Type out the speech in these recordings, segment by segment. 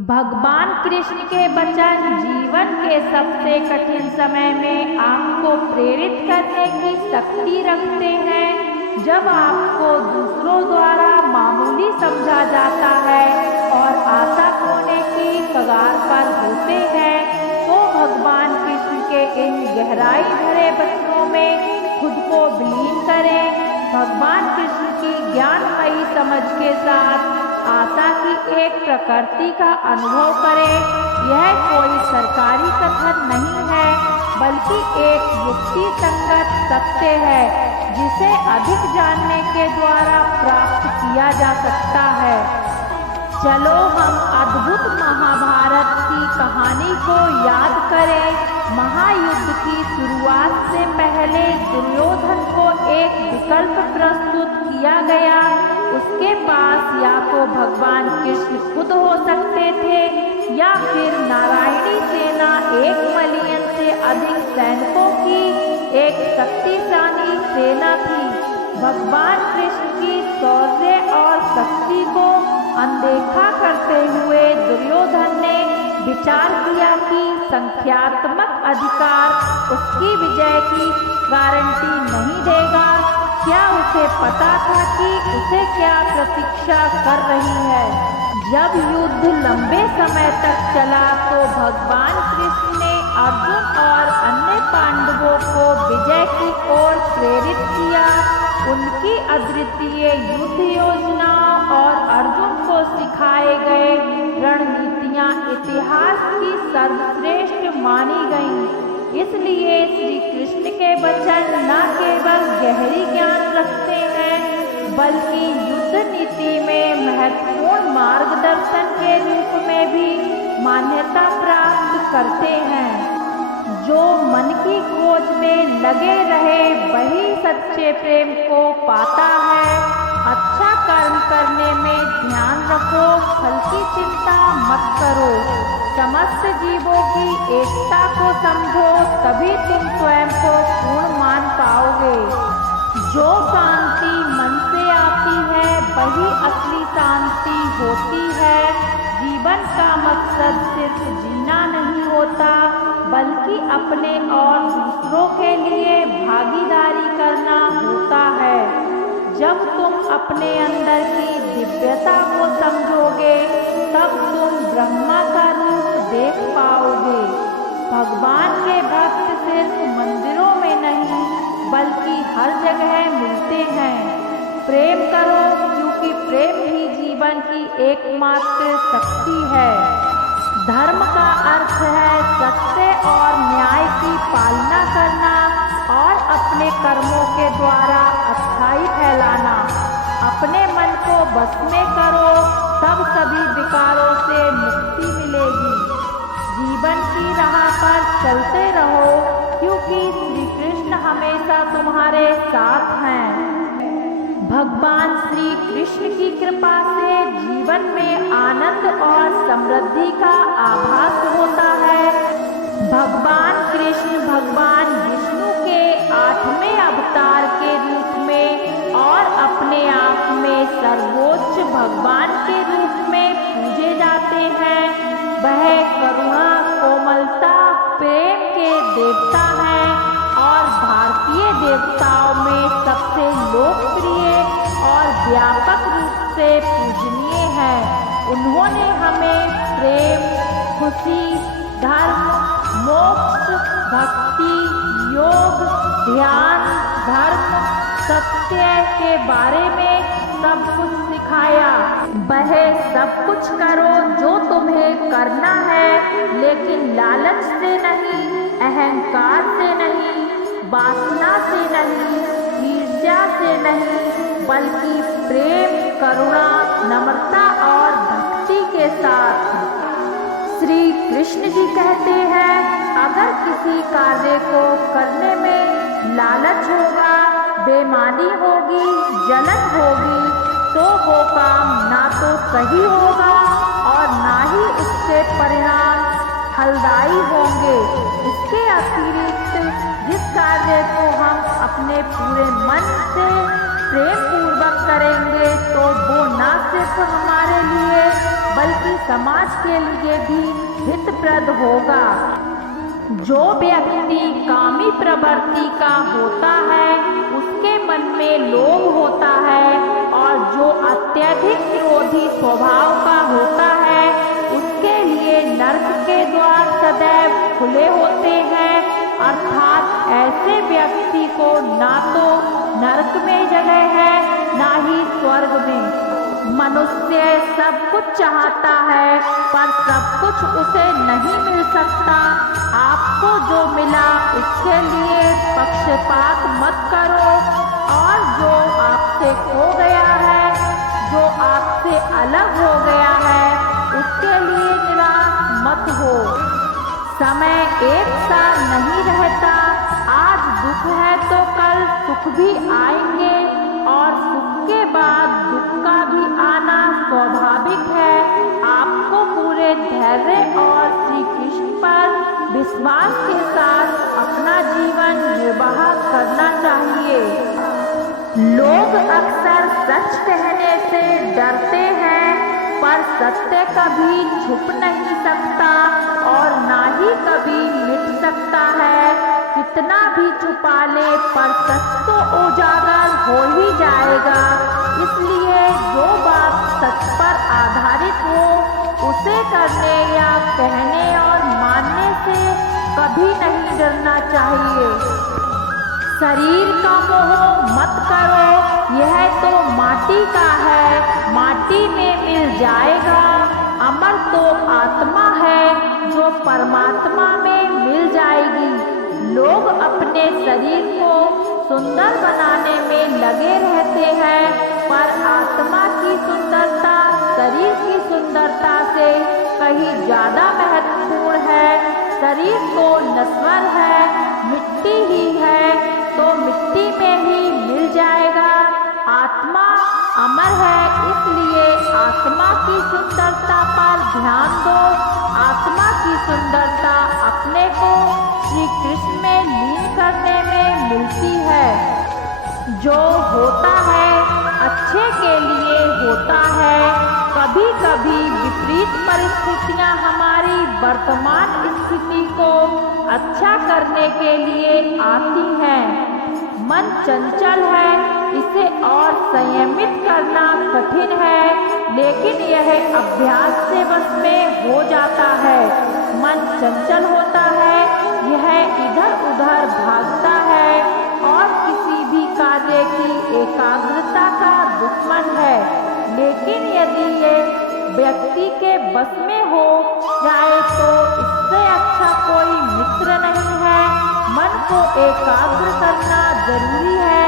भगवान कृष्ण के वचन जीवन के सबसे कठिन समय में आपको प्रेरित करने की शक्ति रखते हैं। जब आपको दूसरों द्वारा मामूली समझा जाता है और आशा खोने की कगार पर होते हैं, तो भगवान कृष्ण के इन गहराई भरे वचनों में खुद को विलीन करें। भगवान कृष्ण की ज्ञानमयी समझ के साथ आशा की एक प्रकृति का अनुभव करें। यह कोई सरकारी कथन नहीं है, बल्कि एक युक्ति संगत सत्य है जिसे अधिक जानने के द्वारा प्राप्त किया जा सकता है। चलो हम अद्भुत महाभारत की कहानी को याद करें। महायुद्ध की शुरुआत से पहले दुर्योधन को एक विकल्प प्रस्तुत किया गया। उसके पास या तो भगवान कृष्ण खुद हो सकते थे या फिर नारायणी सेना 1 मिलियन से अधिक सैनिकों की एक शक्तिशाली सेना थी। भगवान कृष्ण की शौर्य और शक्ति को अनदेखा करते हुए दुर्योधन ने विचार किया कि संख्यात्मक अधिकार उसकी विजय की गारंटी नहीं देगा। क्या उसे पता था कि उसे क्या प्रतीक्षा कर रही है? जब युद्ध लंबे समय तक चला तो भगवान कृष्ण ने अर्जुन और अन्य पांडवों को विजय की ओर प्रेरित किया। उनकी अद्वितीय युद्ध योजनाओं और अर्जुन को सिखाए गए रणनीतियां इतिहास की सर्वश्रेष्ठ मानी गईं। इसलिए श्री कृष्ण के वचन न केवल गहरी ज्ञान रखते हैं, बल्कि युद्ध नीति में महत्वपूर्ण मार्गदर्शन के रूप में भी मान्यता प्राप्त करते हैं। जो मन की खोज में लगे रहे वही सच्चे प्रेम को पाता है। अच्छा कर्म करने में ध्यान रखो, फल की चिंता मत करो। समस्त जीवों की एकता को समझो, तभी तुम स्वयं को पूर्ण मान पाओगे। जो शांति मन से आती है वही असली शांति होती है। जीवन का मकसद सिर्फ जीना नहीं होता, बल्कि अपने और दूसरों के लिए भागीदारी करना होता है। जब तुम अपने अंदर की दिव्यता को समझोगे, तब तुम ब्रह्मा का रूप देख पाओगे। भगवान के भक्त सिर्फ मंदिरों में नहीं, बल्कि हर जगह मिलते हैं। प्रेम करो, क्योंकि प्रेम ही जीवन की एकमात्र शक्ति है। धर्म का अर्थ है सत्य और न्याय की पालना करना और अपने कर्मों के द्वारा अच्छाई फैलाना। अपने मन को बस में करो, तब सभी विकारों से मुक्ति मिलेगी। जीवन की राह पर चलते रहो, क्योंकि श्री कृष्ण हमेशा तुम्हारे साथ हैं। भगवान श्री कृष्ण की कृपा से जीवन में आनंद और समृद्धि का आभास होता है। भगवान कृष्ण भगवान विष्णु के 8वें अवतार के रूप में और अपने आप में सर्वोच्च भगवान के रूप में पूजे जाते हैं। वह करुणा, कोमलता, प्रेम के देवता हैं और भारतीय देवताओं में सबसे लोकप्रिय और व्यापक रूप से पूजनीय हैं। उन्होंने हमें प्रेम, खुशी, धर्म, मोक्ष, भक्ति, योग, ध्यान, धर्म, सत्य के बारे में सब कुछ सिखाया। वह सब कुछ करो जो तुम्हें करना है, लेकिन लालच से नहीं, अहंकार से नहीं, वासना से नहीं, ईर्ष्या से नहीं, बल्कि प्रेम, करुणा, नम्रता और भक्ति के साथ। श्री कृष्ण जी कहते हैं, अगर किसी कार्य को करने में लालच होगा, बेईमानी होगी, जलन होगी, तो वो काम ना तो सही होगा और ना ही उसके परिणाम फलदायी होंगे। इसके अतिरिक्त जिस कार्य को हम अपने पूरे मन से प्रेम पूर्वक करेंगे, तो वो न सिर्फ हमारे लिए बल्कि समाज के लिए भी हितप्रद होगा। जो व्यक्ति कामी प्रवृत्ति का होता है उसके मन में लोभ होता है, और जो अत्यधिक क्रोधी स्वभाव का होता है उसके लिए नरक के द्वार सदैव खुले होते हैं। अर्थात ऐसे व्यक्ति को ना तो नरक में जगह है ना ही स्वर्ग में। मनुष्य सब कुछ चाहता है पर सब कुछ उसे नहीं मिल सकता। आपको जो मिला उसके लिए पक्षपात मत करो, और जो आपसे खो गया है, जो आपसे अलग हो गया है, उसके लिए निराश मत हो। समय एक सा नहीं रहता। आज दुख है तो कल सुख भी आएंगे, और सुख के बाद दुख का भी आना स्वाभाविक है। आपको पूरे धैर्य और श्री कृष्ण पर विश्वास के साथ अपना जीवन निर्वाह करना चाहिए। लोग अक्सर सच कहने से डरते हैं, पर सत्य कभी छुप नहीं सकता और ना ही कभी मिट सकता है। कितना भी छुपा ले पर सच तो उजागर हो ही जाएगा। इसलिए जो बात सच पर आधारित हो उसे करने या कहने और मानने से कभी नहीं डरना चाहिए। शरीर का मोह मत करो, यह तो माटी का है, माटी में मिल जाएगा। अमर तो आत्मा है जो परमात्मा में मिल जाएगी। लोग अपने शरीर को सुंदर बनाने में लगे रहते हैं, पर आत्मा की सुंदरता शरीर की सुंदरता से कहीं ज्यादा महत्वपूर्ण है। शरीर तो नश्वर है, मिट्टी ही है, तो मिट्टी में ही मिल जाएगा। आत्मा अमर है, इसलिए आत्मा की सुंदरता पर ध्यान दो। आत्मा की सुंदरता अपने को श्री कृष्ण में लीन करने में मिलती है। जो होता है अच्छे के लिए होता है। कभी कभी विपरीत परिस्थितियां हमारी वर्तमान स्थिति को अच्छा करने के लिए आती हैं। मन चंचल है, इसे और संयमित करना कठिन है, लेकिन यह अभ्यास से बस में हो जाता है। मन चंचल होता है, यह इधर उधर भागता है और किसी भी कार्य की एकाग्रता का दुश्मन है। लेकिन यदि ये व्यक्ति के बस में हो जाए तो इससे अच्छा कोई मित्र नहीं है। मन को एकाग्र करना जरूरी है,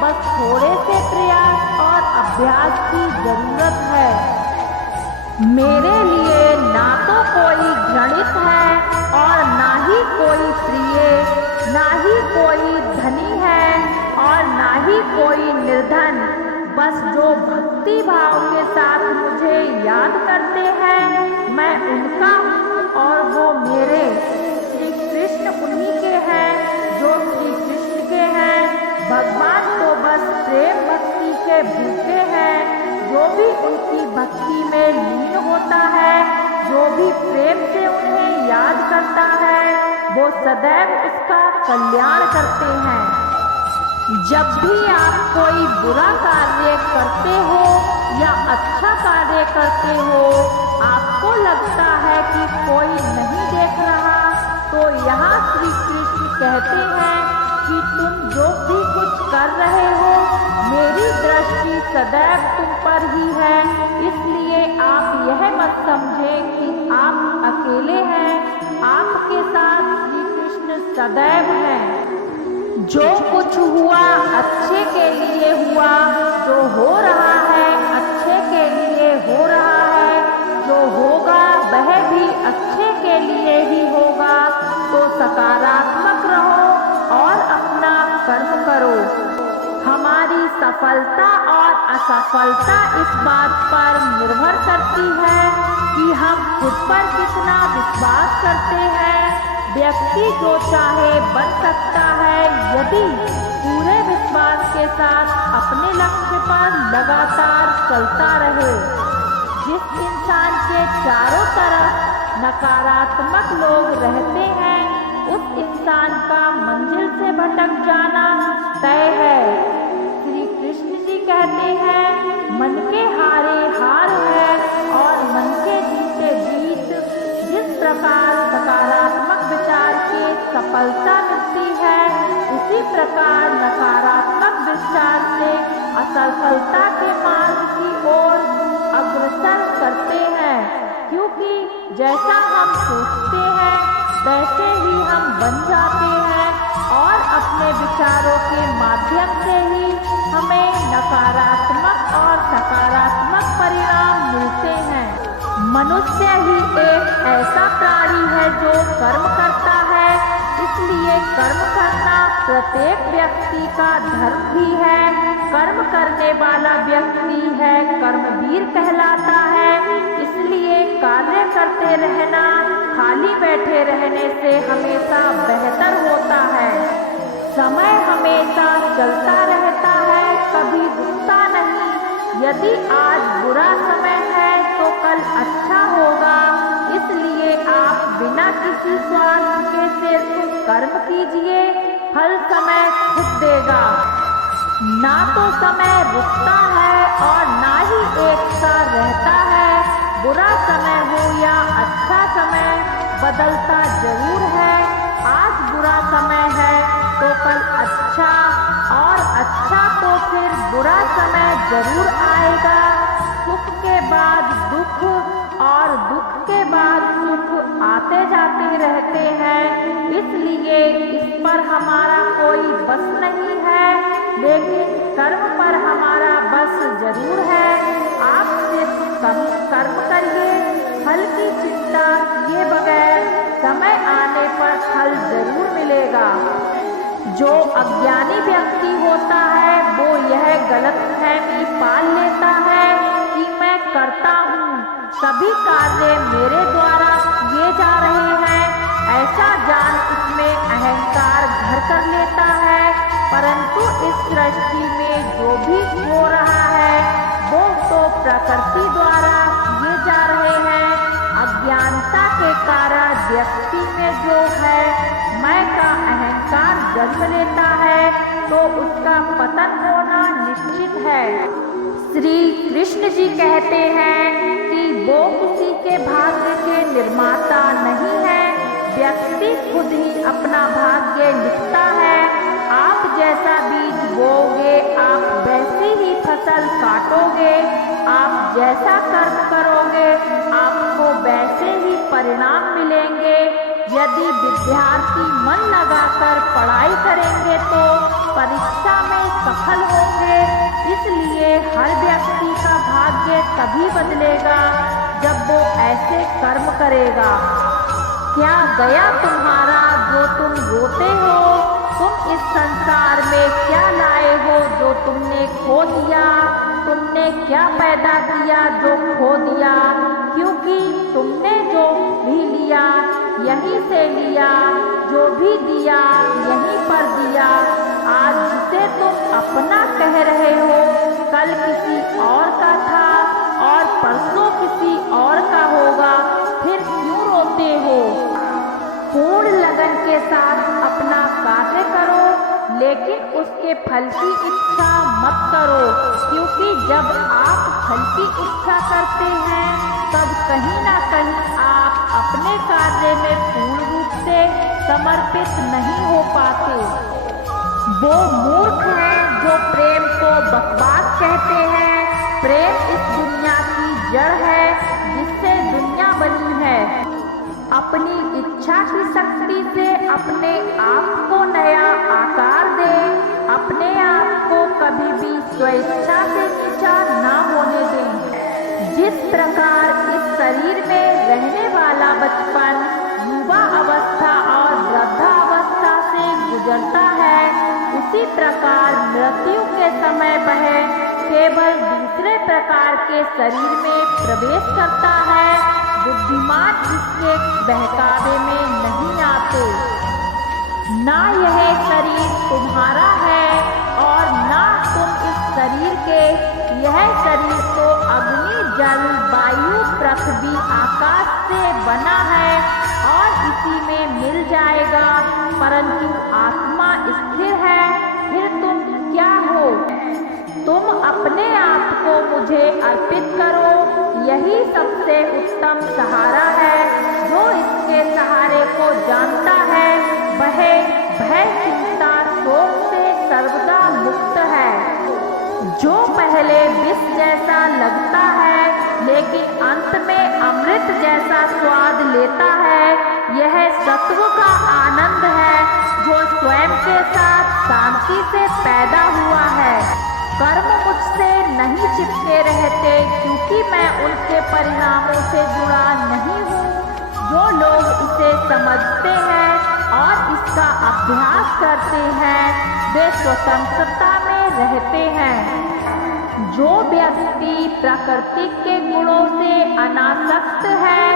बस थोड़े से प्रयास और अभ्यास की जरूरत है। मेरे लिए ना तो कोई घृणित है और ना ही कोई प्रिय, ना ही कोई धनी है और ना ही कोई निर्धन। बस जो भक्ति भाव के साथ मुझे याद करते हैं मैं उनका हूँ और वो मेरे। श्री कृष्ण उन्हीं के हैं जो श्री कृष्ण के हैं। भगवान तो बस प्रेम भक्ति के भूखे हैं। जो भी उनकी भक्ति में लीन होता है, जो भी प्रेम से उन्हें याद करता है, वो सदैव उसका कल्याण करते हैं। जब भी आप कोई बुरा कार्य करते हो या अच्छा कार्य करते हो, आपको लगता है कि कोई नहीं देख रहा, तो यहाँ श्री कृष्ण कहते हैं कि तुम जो भी कुछ कर रहे हो, मेरी दृष्टि सदैव तुम पर ही है। इसलिए आप यह मत समझें कि आप अकेले हैं, आपके साथ श्री कृष्ण सदैव हैं। जो कुछ हुआ अच्छे के लिए हुआ, जो हो रहा है अच्छे के लिए हो रहा है, जो होगा वह भी अच्छे के लिए ही होगा। तो सकारात्मक रहो और अपना कर्म करो। हमारी सफलता और असफलता इस बात पर निर्भर करती है कि हम खुद पर कितना विश्वास करते हैं। व्यक्ति जो चाहे बन सकता है यदि पूरे विश्वास के साथ अपने लक्ष्य पर लगातार चलता रहे। जिस इंसान के चारों तरफ नकारात्मक लोग रहते हैं, उस इंसान का मंजिल से भटक जाना तय है। श्री कृष्ण जी कहते हैं, मन के हारे हार है और मन के जीते जीत। जिस प्रकार सकारात्मक विचार की सफलता मिलती है, उसी प्रकार नकारात्मक विचार से असफलता के मार्ग की ओर अग्रसर करते हैं। क्योंकि जैसा हम सोचते हैं, वैसे ही हम बन जाते हैं और अपने विचारों के माध्यम से ही हमें नकारात्मक और सकारात्मक परिणाम मिलते हैं। मनुष्य ही एक ऐसा प्राणी है जो कर्म करता है, इसलिए कर्म करना प्रत्येक व्यक्ति का धर्म भी है। कर्म करने वाला व्यक्ति है कर्मवीर कहलाता है। इसलिए कार्य करते रहना खाली बैठे रहने से हमेशा बेहतर होता है। समय हमेशा चलता रहता है, कभी रुकता नहीं। यदि आज बुरा समय है तो कल अच्छा होगा। इसलिए आप बिना किसी स्वार्थ के सिर्फ कर्म कीजिए, फल समय खुद देगा। ना तो समय रुकता है और ना ही एक सा रहता है। बुरा समय हो या अच्छा समय, बदलता जरूर है। आज बुरा समय है तो कल अच्छा, और अच्छा तो फिर बुरा समय जरूर आएगा। सुख के बाद दुख और दुख के बाद सुख आते जाते रहते हैं। इसलिए इस पर हमारा कोई बस नहीं है, लेकिन कर्म पर हमारा बस जरूर है। आप सिर्फ कर्म करिए, फल की चिंता किए बगैर समय आने पर फल जरूर मिलेगा। जो अज्ञानी व्यक्ति होता है वो यह गलतफहमी पाल लेता है कि मैं करता हूँ, सभी कार्य मेरे द्वारा किए जा रहे हैं। ऐसा जान उसमें अहंकार घर कर लेता है। परंतु इस सृष्टि में जो भी हो रहा है वो तो प्रकृति द्वारा किए जा रहे हैं। अज्ञानता के कारण व्यक्ति में जो है मैं का अहंकार जन्म लेता है, तो उसका पतन होना निश्चित है। श्री कृष्ण जी कहते हैं कि वो किसी के भाग्य के निर्माता नहीं है, व्यक्ति खुद ही अपना भाग्य लिखता है। आप जैसा बीज बोओगे आप वैसी ही फसल काटोगे। आप जैसा कर्म करोगे आपको वैसे ही परिणाम मिलेंगे। यदि विद्यार्थी मन लगाकर पढ़ाई करेंगे तो परीक्षा में सफल होंगे। इसलिए हर व्यक्ति का भाग्य तभी बदलेगा जब वो ऐसे कर्म करेगा। क्या गया तुम्हारा जो तुम रोते हो? तुम इस संसार में क्या लाए हो जो तुमने खो दिया? तुमने क्या पैदा किया जो खो दिया? क्योंकि तुमने जो भी लिया यहीं से लिया, जो भी दिया यहीं पर दिया। आज जिसे तुम अपना कह रहे हो कल किसी और का था और परसों किसी और का होगा, फिर क्यों रोते हो? पूर्ण लगन के साथ अपना कार्य करो, लेकिन उसके फल की इच्छा मत करो। क्योंकि जब आप फल की इच्छा करते हैं तब कहीं ना कहीं आप अपने कार्य में पूर्ण रूप से समर्पित नहीं हो पाते। वो मूर्ख हैं जो प्रेम को बकवास कहते हैं। प्रेम इस दुनिया की जड़ है जिससे दुनिया बनी है। अपनी इच्छा की शक्ति से अपने आप को नया आकार दे। अपने आप को कभी भी स्वेच्छा से नीचा ना होने दें। जिस प्रकार इस शरीर में रहने वाला बचपन युवा अवस्था और वृद्धावस्था से गुजरता है, उसी प्रकार मृत्यु के समय वह केवल दूसरे प्रकार के शरीर में प्रवेश करता है। बुद्धिमान इसके बहकावे में नहीं आते। ना यह शरीर तुम्हारा है और ना तुम इस शरीर के। यह शरीर तो अग्नि, जल, वायु, पृथ्वी, आकाश से बना है और इसी में मिल जाएगा, परंतु आत्मा स्थिर है। फिर तुम क्या हो? तुम अपने आप को मुझे अर्पित करो, यही सबसे उत्तम सहारा है। जो इसके सहारे को जानता है वह भय, चिंता, शोक से सर्वदा मुक्त है। जो पहले विष जैसा लगता है लेकिन अंत में अमृत जैसा स्वाद लेता है, यह सत्व का आनंद है जो स्वयं के साथ शांति से पैदा हुआ है। कर्म मुझसे नहीं चिपके रहते क्योंकि मैं उनके परिणामों से जुड़ा नहीं हूँ। जो लोग इसे समझते हैं और इसका अभ्यास करते हैं वे स्वतंत्रता में रहते हैं। जो व्यक्ति प्रकृति के गुणों से अनासक्त है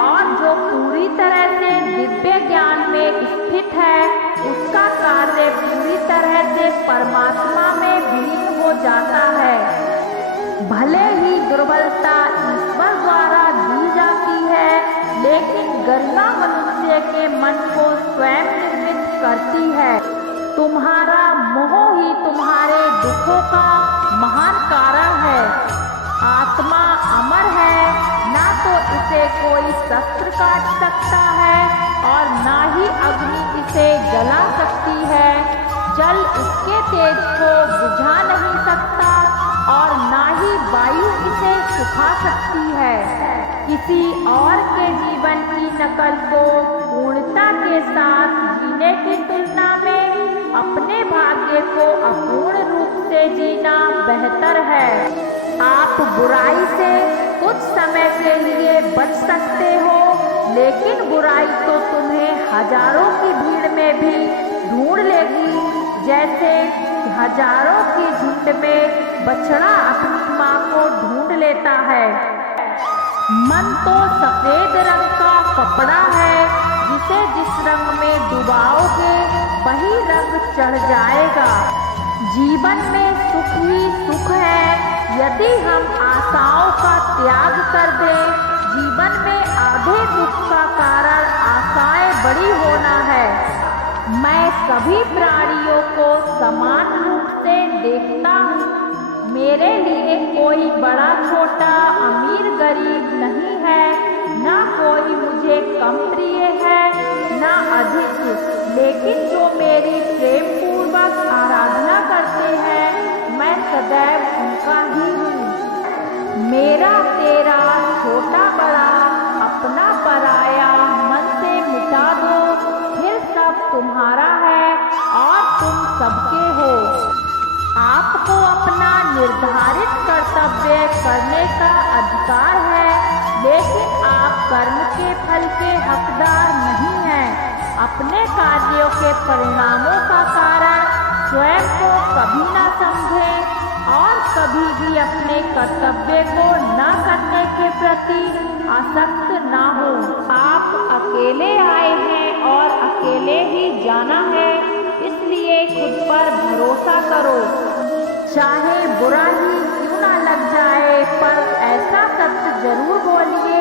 और जो पूरी तरह से दिव्य ज्ञान में स्थित है, उसका कार्य पूरी तरह से परमात्मा में विलीन हो जाता है। भले ही दुर्बलता ईश्वर द्वारा दी जाती है, लेकिन गरिमा मनुष्य के मन को स्वयं निर्मित करती है। तुम्हारा मोह ही तुम्हारे दुखों का महान कारण है। आत्मा अमर है, ना तो इसे कोई शस्त्र काट सकता है और ना ही अग्नि इसे जला सकती है। जल इसके तेज को बुझा नहीं सकता और ना ही वायु इसे सुखा सकती है। किसी और के जीवन की नकल को पूर्णता के साथ जीने की तुलना में अपने भाग्य को अपूर्ण रूप से जीना बेहतर है। आप बुराई से कुछ समय के लिए बच सकते हो, लेकिन बुराई तो तुम्हें हजारों की भीड़ में भी ढूंढ लेगी, जैसे हजारों की झुंड में बछड़ा अपनी माँ को ढूंढ लेता है। मन तो सफेद रंग का कपड़ा है, जिसे जिस रंग में डुबाओगे वही रंग चढ़ जाएगा। जीवन में सुख ही सुख है। यदि हम आशाओं का त्याग कर दें, जीवन में आधे दुख का कारण आशाएं बड़ी होना है। मैं सभी प्राणियों को समान रूप से देखता हूँ। मेरे लिए कोई बड़ा छोटा, अमीर गरीब नहीं है, ना कोई मुझे कम प्रिय है ना अधिक, लेकिन जो मेरी प्रेम पूर्वक आराधना करते हैं मैं सदैव उनका ही हूँ। मेरा तेरा, छोटा बड़ा, अपना पराया मन से मिटा दो, फिर सब तुम्हारा है और तुम सबके हो। आपको अपना निर्धारित कर्तव्य करने का अधिकार है, लेकिन आप कर्म के फल के हकदार नहीं हैं। अपने कार्यों के परिणामों का कारण स्वयं को कभी न समझें और कभी भी अपने कर्तव्य को न करने के प्रति आसक्त न हो। आप अकेले आए हैं और अकेले ही जाना है, इसलिए खुद पर भरोसा करो। चाहे बुरा ही क्यों ना लग जाए, पर ऐसा सत्य जरूर बोलिए,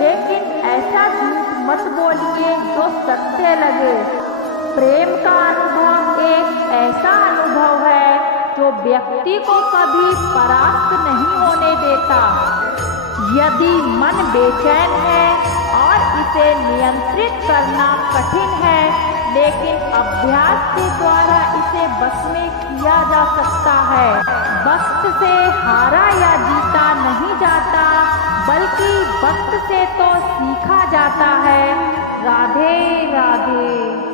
लेकिन ऐसा झूठ मत बोलिए जो सत्य लगे। प्रेम का अनुभव एक ऐसा अनुभव है जो व्यक्ति को कभी परास्त नहीं होने देता। यदि मन बेचैन है और इसे नियंत्रित करना कठिन है, लेकिन अभ्यास के द्वारा इसे बस में किया जा सकता है। वक्त से हारा या जीता नहीं जाता, बल्कि वक्त से तो सीखा जाता है। राधे राधे।